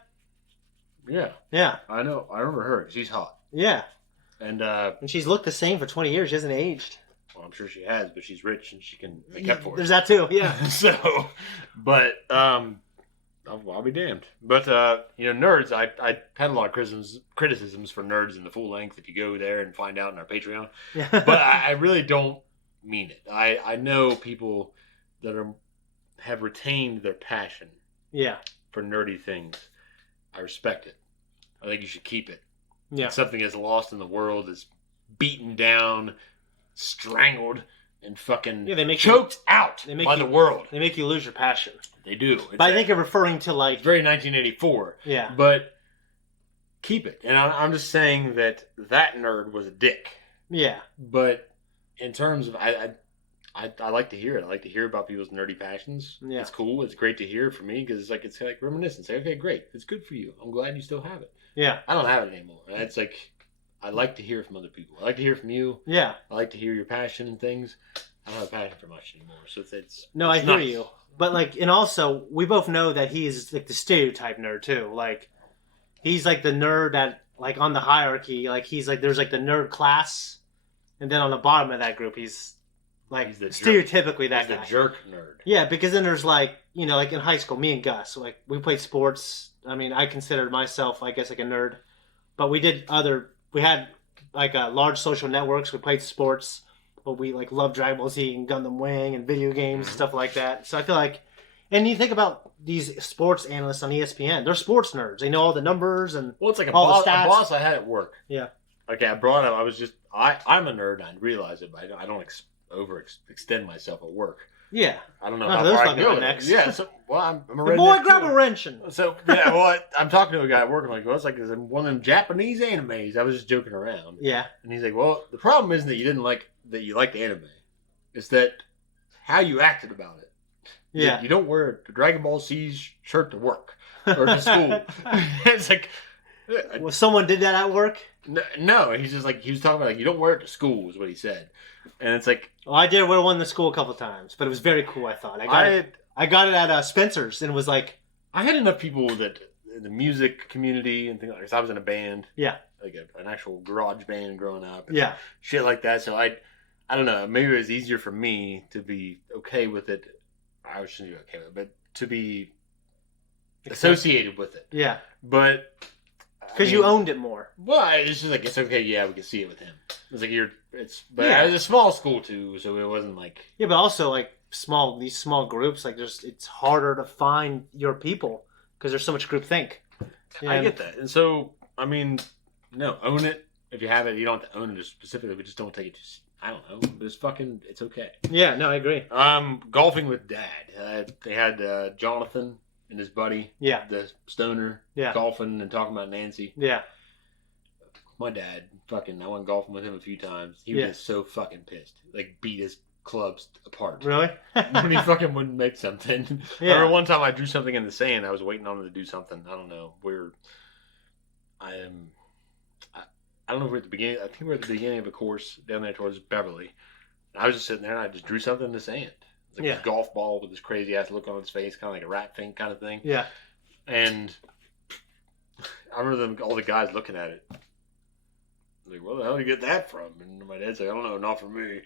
Yeah. Yeah. I know. I remember her. She's hot. Yeah. And she's looked the same for 20 years. She hasn't aged. Well, I'm sure she has, but she's rich and she can make up for it. There's that too. Yeah. But I'll be damned. But nerds. I had a lot of criticisms for nerds in the full length. If you go there and find out in our Patreon, but I really don't mean it. I know people that have retained their passion. Yeah. For nerdy things. I respect it. I think you should keep it. Yeah. If something is lost in the world, is beaten down, strangled, and fucking choked out by the world. They make you lose your passion. They do. But I think you're referring to like... It's very 1984. Yeah. But keep it. And I'm just saying that nerd was a dick. Yeah. But in terms of... I like to hear it. I like to hear about people's nerdy passions. Yeah. It's cool. It's great to hear for me because it's like reminiscence. Say, okay, great. It's good for you. I'm glad you still have it. Yeah. I don't have it anymore. It's like I like to hear from other people. I like to hear from you. Yeah. I like to hear your passion and things. I don't have a passion for much anymore. So it's No, I hear you. But like, and also we both know that he is like the stereotype nerd too. Like he's like the nerd that like on the hierarchy, like he's like there's like the nerd class, and then on the bottom of that group he's like stereotypically that guy. The jerk nerd. Yeah, because then there's like like in high school, me and Gus, like we played sports. I mean, I considered myself, I guess, like a nerd, but we had like large social networks. We played sports, but we like loved Dragon Ball Z and Gundam Wing and video games and stuff like that. So I feel like, and you think about these sports analysts on ESPN, they're sports nerds. They know all the numbers and it's like all the stats. A boss I had at work. Yeah. Okay, I brought up. I was just I'm a nerd. And I realize it, but I don't overextend myself at work. Yeah. I don't know how far I can go next. Yeah, so, I'm a redneck. Boy, grab a wrench. So, yeah, I'm talking to a guy at work. I'm like, well, it's like one of them Japanese animes. I was just joking around. Yeah. And he's like, well, the problem isn't that you liked anime. It's that how you acted about it. Yeah. You don't wear a Dragon Ball Z shirt to work or to school. It's like... Well, someone did that at work? No, he's just like, he was talking about like, you don't wear it to school is what he said. And it's like... Well, I did wear one to school a couple of times, but it was very cool, I thought. I got it at Spencer's, and it was like... I had enough people that in the music community and things like that. I was in a band. Yeah. Like an actual garage band growing up. And yeah. Shit like that. So I don't know. Maybe it was easier for me to be okay with it. I shouldn't be okay with it, but to be associated with it. Yeah. But... Because you owned it more. Well, it's just like, it's okay, yeah, we can see it with him. It's like but it was a small school too, so it wasn't like... Yeah, but also, like, these small groups, like it's harder to find your people because there's so much groupthink. I get that, and so I mean, no, own it if you have it. You don't have to own it specifically, but just don't take it. I don't know. It's okay. Yeah, no, I agree. Golfing with Dad. They had Jonathan and his buddy. Yeah. The stoner. Yeah. Golfing and talking about Nancy. Yeah. My dad, I went golfing with him a few times. He was just so fucking pissed. Like, beat his clubs apart. Really? When he fucking wouldn't make something. Yeah. I remember one time I drew something in the sand. I was waiting on him to do something. I don't know. I don't know if we're at the beginning. I think we're at the beginning of a course down there towards Beverly. I was just sitting there and I just drew something in the sand. It's like this golf ball with this crazy ass look on his face, kind of like a rat thing kind of thing. Yeah. And I remember all the guys looking at it. Like, where the hell did you get that from? And my dad's like, I don't know, not from me.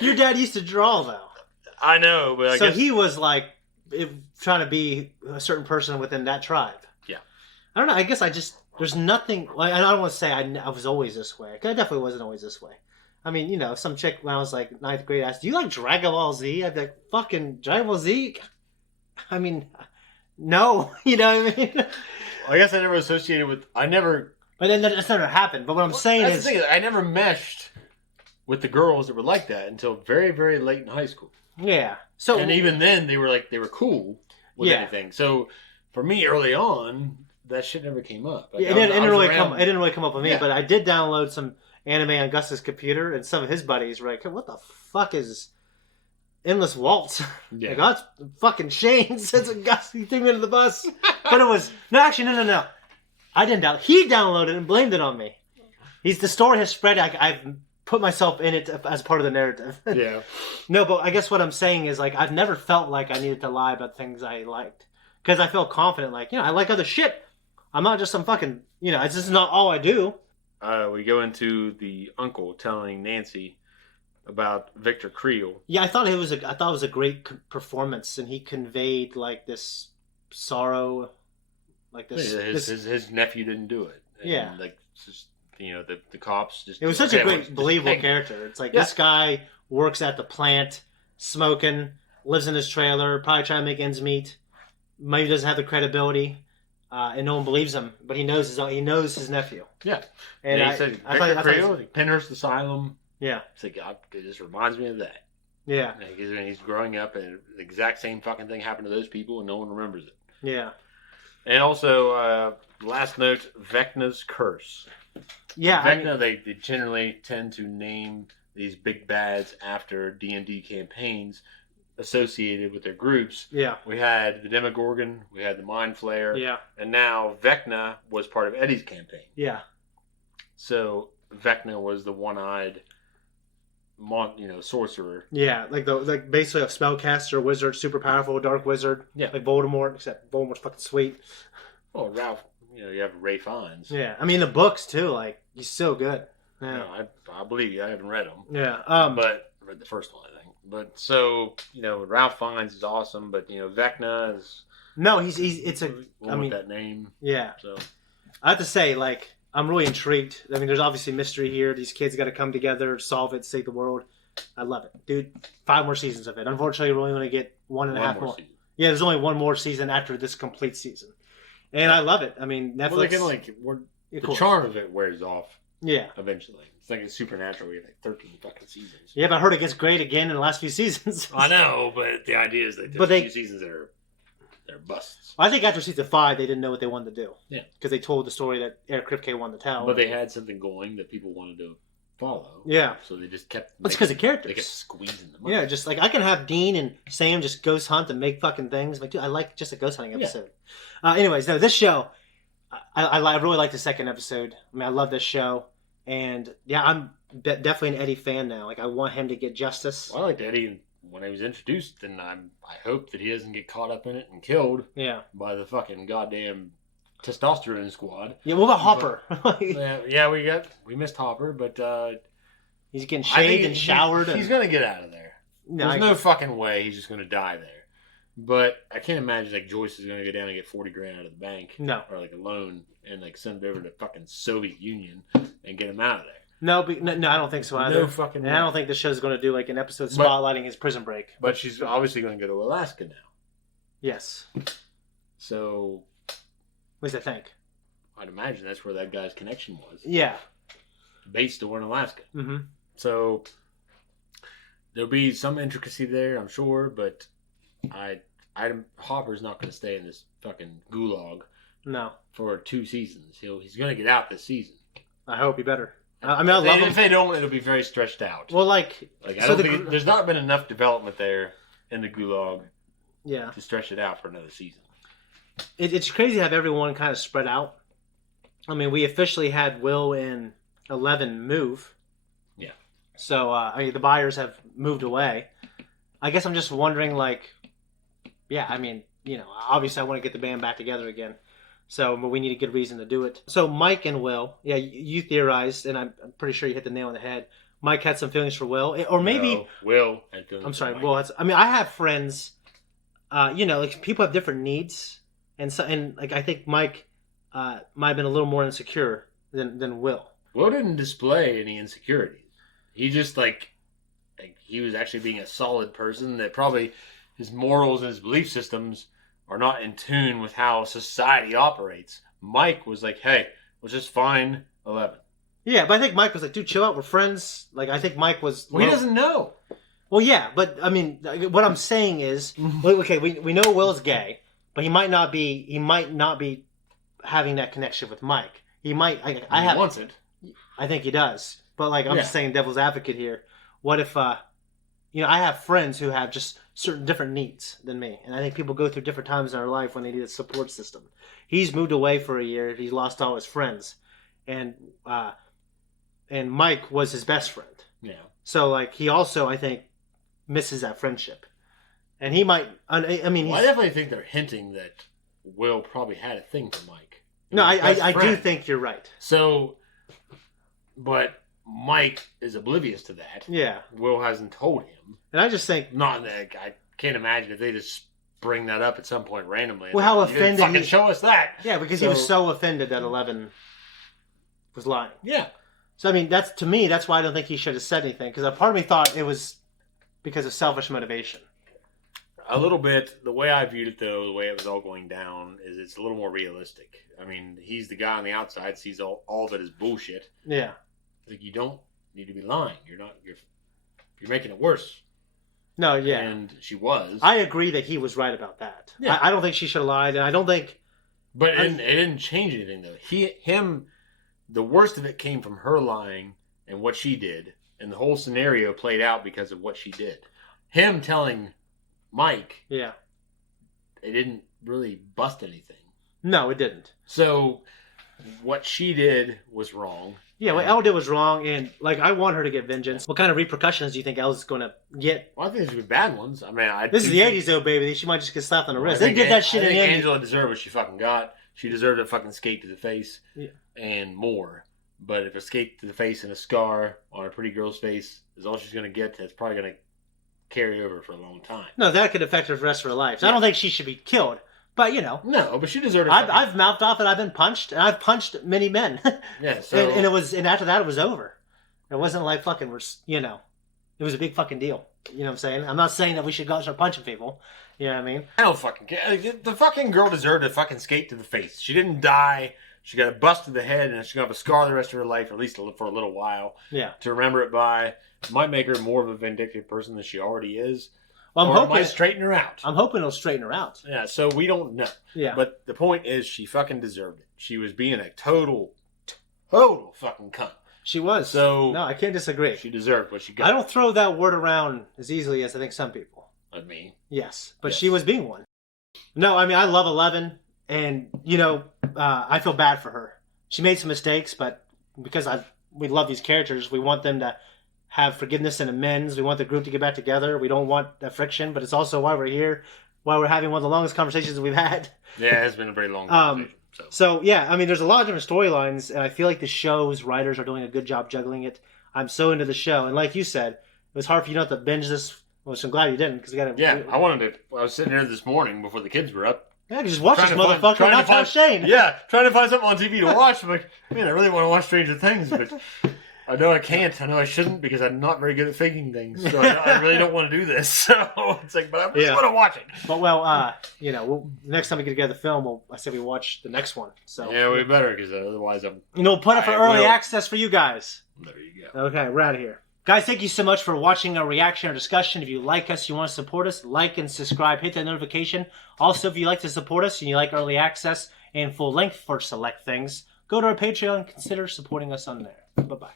Your dad used to draw, though. I know, but I guess... he was like trying to be a certain person within that tribe. Yeah. I don't know. I guess there's nothing. Like, I don't want to say I was always this way. I definitely wasn't always this way. I mean, some chick when I was like 9th grade asked, "Do you like Dragon Ball Z?" I'd be like, "Fucking Dragon Ball Z." I mean, no. You know what I mean? I guess I never associated with. But then that's never happened. But what I'm saying is, the thing, I never meshed with the girls that were like that until very, very late in high school. Yeah. And even then, they were cool with anything. So for me, early on, that shit never came up. Like, it didn't really come up with me. But I did download some anime on Gus's computer, and some of his buddies were like, "What the fuck is Endless Waltz?" Yeah. Like, that's fucking Shane says Gus. He threw me into the bus. But it was no. I didn't he downloaded it and blamed it on me. The story has spread. I've put myself in it as part of the narrative. Yeah. No, but I guess what I'm saying is, like, I've never felt like I needed to lie about things I liked. Because I felt confident, like, I like other shit. I'm not just some fucking, it's just not all I do. We go into the uncle telling Nancy about Victor Creel. Yeah, I thought it was a great performance, and he conveyed, like, this sorrow, like this. His nephew didn't do it. And, yeah. Like, just, the cops just. It was such a great, believable character. It's like, this guy works at the plant, smoking, lives in his trailer, probably trying to make ends meet. Maybe doesn't have the credibility, and no one believes him. But he knows his nephew. Yeah, and he said Victor Creel, Penhurst Asylum. Yeah, it's like, it just reminds me of that. Yeah, he's growing up, and the exact same fucking thing happened to those people, and no one remembers it. Yeah, and also last note, Vecna's curse. Yeah, Vecna, they generally tend to name these big bads after D&D campaigns associated with their groups. Yeah. We had the Demogorgon, we had the Mind Flayer. Yeah. And now Vecna was part of Eddie's campaign. Yeah. So Vecna was the one-eyed sorcerer. Yeah, like basically a spellcaster, wizard, super powerful, dark wizard. Yeah. Like Voldemort, except Voldemort's fucking sweet. Oh, Ralph, you have Ray Fiennes. Yeah. I mean, the books too, like, he's so good. Yeah. No, I believe you. I haven't read them. Yeah. But I read the first one, I think. But so, Ralph Fiennes is awesome, but Vecna is. No, it's a. With that name. Yeah. So I have to say, like, I'm really intrigued. I mean, there's obviously mystery here. These kids got to come together, solve it, save the world. I love it, dude. 5 more seasons of it. Unfortunately, we're only going to get 1.5 more. Yeah, there's only 1 more season after this complete season, and I love it. I mean, Netflix. Well, the charm of it wears off. Yeah. Eventually. It's like it's Supernatural. We have 13 fucking seasons. Yeah, but I heard it gets great again in the last few seasons. I know, but the idea is that there's a few seasons that they're busts. I think after season 5, they didn't know what they wanted to do. Yeah. Because they told the story that Eric Kripke wanted to tell. But they had something going that people wanted to follow. Yeah. So they just kept. It's because of characters. They kept squeezing them up. Yeah, just like I can have Dean and Sam just ghost hunt and make fucking things. Like, dude, I like just a ghost hunting episode. Yeah. Anyways, no, this show, I really like the second episode. I mean, I love this show. And yeah, I'm definitely an Eddie fan now. Like, I want him to get justice. Well, I liked Eddie when he was introduced, and I hope that he doesn't get caught up in it and killed. Yeah. By the fucking goddamn testosterone squad. Yeah, what about Hopper? We missed Hopper, but he's getting shaved and showered. He's gonna get out of there. There's no fucking way he's just gonna die there. But I can't imagine like Joyce is gonna go down and get $40,000 out of the bank. No. Or like a loan and like send it over to fucking Soviet Union and get him out of there. No, I don't think so either. No fucking And way. I don't think the show's going to do like an episode spotlighting his prison break. But she's obviously going to go to Alaska now. Yes. So, what does that think? I'd imagine that's where that guy's connection was. Yeah. Base store in Alaska. Mm-hmm. So there'll be some intricacy there, I'm sure, but Hopper's not going to stay in this fucking gulag. No. For 2 seasons. He's going to get out this season. I hope he better. I mean, I love him. If they don't, it'll be very stretched out. Well, I don't think there's not been enough development there in the gulag. Yeah. To stretch it out for another season. It's crazy to have everyone kind of spread out. I mean, we officially had Will and 11 move. Yeah. So, the buyers have moved away. I guess I'm just wondering, obviously I want to get the band back together again. So, but we need a good reason to do it. So, Mike and Will, you theorized, and I'm pretty sure you hit the nail on the head. Mike had some feelings for Will, or maybe... No, Will had feelings I'm sorry, for Will. I have friends, people have different needs, and I think Mike might have been a little more insecure than Will. Will didn't display any insecurities. He just, he was actually being a solid person that probably his morals and his belief systems are not in tune with how society operates. Mike was like, hey, let's just find 11. Yeah, but I think Mike was like, dude, chill out, we're friends. I think Mike was... Well, he doesn't know. Well, yeah, but, what I'm saying is, okay, we know Will's gay, but he might not be having that connection with Mike. He might... He wants it. I think he does. But, I'm just saying devil's advocate here. What if, I have friends who have just certain different needs than me. And I think people go through different times in their life when they need a support system. He's moved away for a year. He's lost all his friends. And Mike was his best friend. Yeah. So, he also, I think, misses that friendship. And he might... I definitely think they're hinting that Will probably had a thing for Mike. No, I do think you're right. So, but Mike is oblivious to that. Yeah. Will hasn't told him. And I just think... I can't imagine if they just bring that up at some point randomly. Well, how offended... Fucking show us that. Yeah, because he was so offended that 11 was lying. Yeah. So, to me, that's why I don't think he should have said anything. Because a part of me thought it was because of selfish motivation. A little bit. The way I viewed it, though, the way it was all going down, is it's a little more realistic. He's the guy on the outside, sees all of it as bullshit. Yeah. You don't need to be lying. You're making it worse. No, yeah. And she was. I agree that he was right about that. Yeah. I don't think she should have lied, and I don't think... But it didn't change anything, though. The worst of it came from her lying and what she did, and the whole scenario played out because of what she did. Him telling Mike... Yeah. It didn't really bust anything. No, it didn't. So, what she did was wrong. Yeah, what Elle did was wrong, and I want her to get vengeance. What kind of repercussions do you think Elle's going to get? Well, I think there's going to be bad ones. This is the 80s, though, baby. She might just get slapped on the wrist. They did that shit in the 80s. Angela deserved what she fucking got. She deserved a fucking skate to the face and more. But if a skate to the face and a scar on a pretty girl's face is all she's going to get, that's probably going to carry over for a long time. No, that could affect her for the rest of her life. So I don't think she should be killed. But, No, but she deserved it. I've mouthed off and I've been punched, and I've punched many men. Yeah, so... and after that, it was over. It wasn't it was a big fucking deal. You know what I'm saying? I'm not saying that we should go out and start punching people. You know what I mean? I don't fucking care. The fucking girl deserved a fucking skate to the face. She didn't die. She got a bust to the head, and she's going to have a scar the rest of her life, at least for a little while. Yeah. To remember it by. It might make her more of a vindictive person than she already is. Well, I'm hoping it might straighten her out. I'm hoping it'll straighten her out. Yeah, so we don't know. Yeah. But the point is, she fucking deserved it. She was being a total fucking cunt. She was. So no, I can't disagree. She deserved what she got. I don't throw that word around as easily as I think some people. Like me. Yes, but she was being one. No, I love 11, and I feel bad for her. She made some mistakes, but because we love these characters, we want them to have forgiveness and amends. We want the group to get back together. We don't want that friction, but it's also why we're here, why we're having one of the longest conversations we've had. Yeah, it's been a very long conversation. So yeah, there's a lot of different storylines, and I feel like the show's writers are doing a good job juggling it. I'm so into the show, and like you said, it was hard for you not to binge this. Well, so I'm glad you didn't, because we got to. Yeah, I was sitting here this morning before the kids were up. Yeah, you just watch this motherfucker and not tell Shane. Yeah, trying to find something on TV to watch. I'm like, man, I really want to watch Stranger Things, but I know I can't. I know I shouldn't because I'm not very good at faking things. So I really don't want to do this. So it's like, but I really want to watch it. But well, you know, next time we get together the film, I say we watch the next one. So yeah, we better because otherwise I'm. You know, we'll put it for early access for you guys. There you go. Okay, we're out of here. Guys, thank you so much for watching our reaction or discussion. If you like us, you want to support us, like and subscribe, hit that notification. Also, if you like to support us and you like early access and full length for select things, go to our Patreon and consider supporting us on there. Bye-bye.